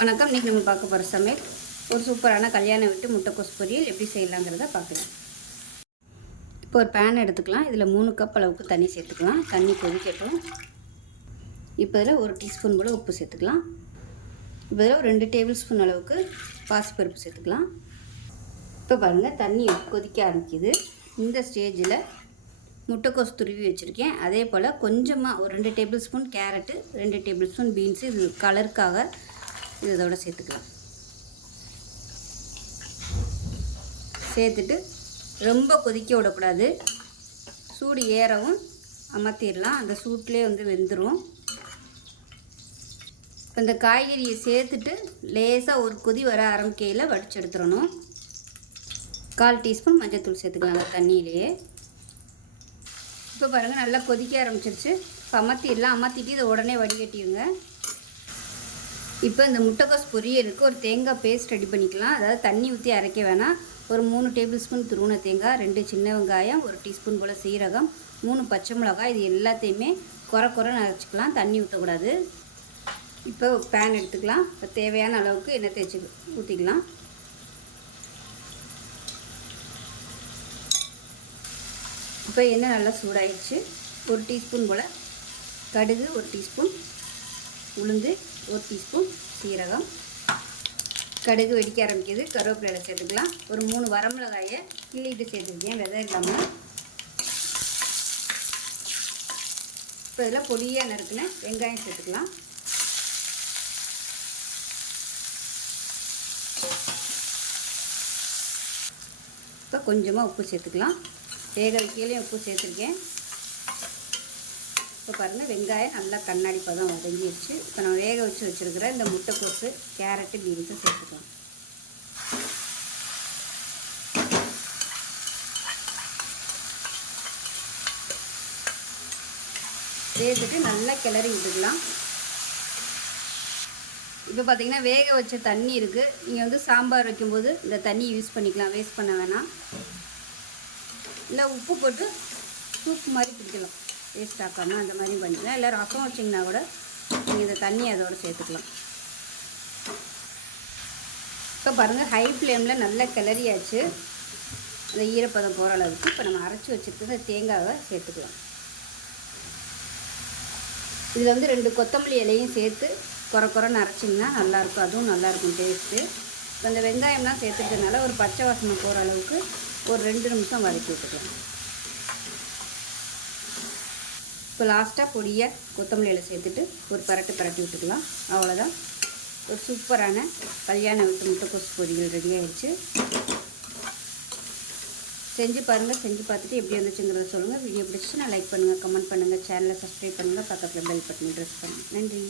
வணக்கம். இன்றைக்கி நம்ம பார்க்க போகிற சமையல் ஒரு சூப்பரான கல்யாண வீட்டு முட்டைக்கோஸ் பொரியல் எப்படி செய்யலாங்கிறத பார்க்கலாம். இப்போ ஒரு பேன் எடுத்துக்கலாம். இதில் 3 கப் அளவுக்கு தண்ணி சேர்த்துக்கலாம். தண்ணி கொதிக்கட்டும். இப்போ இதில் 1 டீஸ்பூன் போல் உப்பு சேர்த்துக்கலாம். இப்போ இதில் ஒரு 2 டேபிள் ஸ்பூன் அளவுக்கு பாசிப்பருப்பு சேர்த்துக்கலாம். இப்போ பாருங்கள், தண்ணி கொதிக்க ஆரம்பிக்குது. இந்த ஸ்டேஜில் முட்டைக்கோஸ் துருவி வச்சுருக்கேன். அதே போல் கொஞ்சமாக ஒரு 2 table spoon carrot, 2 table spoon beans, இது கலருக்காக இதோட சேர்த்துக்கலாம். சேர்த்துட்டு ரொம்ப கொதிக்க விடக்கூடாது. சூடு ஏறவும் அமர்த்திடலாம். அந்த சூட்லேயே வெந்துடும். இந்த காய்கறியை சேர்த்துட்டு லேசாக ஒரு கொதி வர ஆரம்பிக்கையில் வடிச்சு எடுத்துடணும். 1/4 டீஸ்பூன் மஞ்சள்தூள் சேர்த்துக்கலாம் அந்த தண்ணியிலேயே. இப்போ பாருங்கள், நல்லா கொதிக்க ஆரம்பிச்சிருச்சு. இப்போ அமர்த்திடலாம். அமர்த்திட்டு இதை உடனே வடிகட்டிடுங்க. இப்போ இந்த முட்டைக்கோஸ் பொரியலுக்கு ஒரு தேங்காய் பேஸ்ட் ரெடி பண்ணிக்கலாம். அதாவது தண்ணி ஊற்றி அரைக்க வேணாம். ஒரு 3 டேபிள் ஸ்பூன் துருவன தேங்காய், 2 சின்ன வெங்காயம், 1 டீஸ்பூன் போல் சீரகம், 3 பச்சை மிளகாய், இது எல்லாத்தையுமே குறைன்னு அரைச்சிக்கலாம். தண்ணி ஊற்றக்கூடாது. இப்போ பேன் எடுத்துக்கலாம். இப்போ தேவையான அளவுக்கு எண்ணெய் தேய்ச்சி ஊற்றிக்கலாம். இப்போ எண்ணெய் நல்லா சூடாயிடுச்சு. 1 டீஸ்பூன் போல் கடுகு, 1 டீஸ்பூன் உளுந்து, 1 டீஸ்பூன் சீரகம். கடுகு வெடிக்க ஆரம்பிக்குது. கருவேப்பிலை சேர்த்துக்கலாம். ஒரு 3 வரமிளகாயை கிள்ளிட்டு சேர்த்துருக்கேன், விதை இல்லாமல். இப்போ இதில் பொடியாக நறுக்குன வெங்காயம் சேர்த்துக்கலாம். இப்போ கொஞ்சமாக உப்பு சேர்த்துக்கலாம். வேக வைக்கையிலையும் உப்பு சேர்த்துருக்கேன். இப்போ பாருங்கள், வெங்காயம் நல்லா கண்ணாடி பதம் வதங்கிடுச்சு. இப்போ நம்ம வேக வச்சுருக்கிற இந்த முட்டைக்கோஸு, கேரட்டு, பீன்ஸு சேர்த்துக்கலாம். சேர்த்துட்டு நல்லா கிளறி விட்டுக்கலாம். இப்போ பார்த்திங்கன்னா வேக வச்ச தண்ணி இருக்குது. நீங்கள் சாம்பார் வைக்கும்போது இந்த தண்ணி யூஸ் பண்ணிக்கலாம், வேஸ்ட் பண்ண வேணாம். இல்லை உப்பு போட்டு சூப் மாதிரி பிடிக்கலாம், வேஸ்ட் ஆக்காமல் அந்த மாதிரி பண்ணிக்கலாம். இல்லை ரசம் வச்சிங்கன்னா கூட நீங்கள் இந்த தண்ணி அதோடு சேர்த்துக்கலாம். இப்போ பாருங்கள், ஹை ஃப்ளேமில் நல்லா கிளறியாச்சு. அந்த ஈரப்பதம் போகிற அளவுக்கு இப்போ நம்ம அரைச்சி வச்சுருக்க தேங்காவை சேர்த்துக்கலாம். இதில் 2 கொத்தமல்லி இலையும் சேர்த்து குறைன்னு அரைச்சிங்கன்னா நல்லாயிருக்கும். அதுவும் நல்லாயிருக்கும் டேஸ்ட்டு. இப்போ இந்த வெங்காயம்லாம் சேர்த்துக்கிறதுனால ஒரு பச்சை வாசனை போகிற அளவுக்கு ஒரு 2 நிமிஷம் வதக்கி விட்டுக்கலாம். இப்போ லாஸ்ட்டாக பொடியாக கொத்தமல்லி இலை சேர்த்துட்டு ஒரு பரட்டி விட்டுக்கலாம். அவ்வளோதான், ஒரு சூப்பரான கல்யாண வீட்டு முட்டைக்கோஸ் பொரியல் ரெடி ஆகிடுச்சு. செஞ்சு பாருங்கள். செஞ்சு பார்த்துட்டு எப்படி வந்துச்சுங்கிறத சொல்லுங்கள். வீடியோ பிடிச்சிச்சுன்னா லைக் பண்ணுங்கள், கமெண்ட் பண்ணுங்கள், சேனலை சப்ஸ்கிரைப் பண்ணுங்கள், பக்கத்தில் பெல் பட்டன் ப்ரெஸ் பண்ணுங்கள். நன்றி.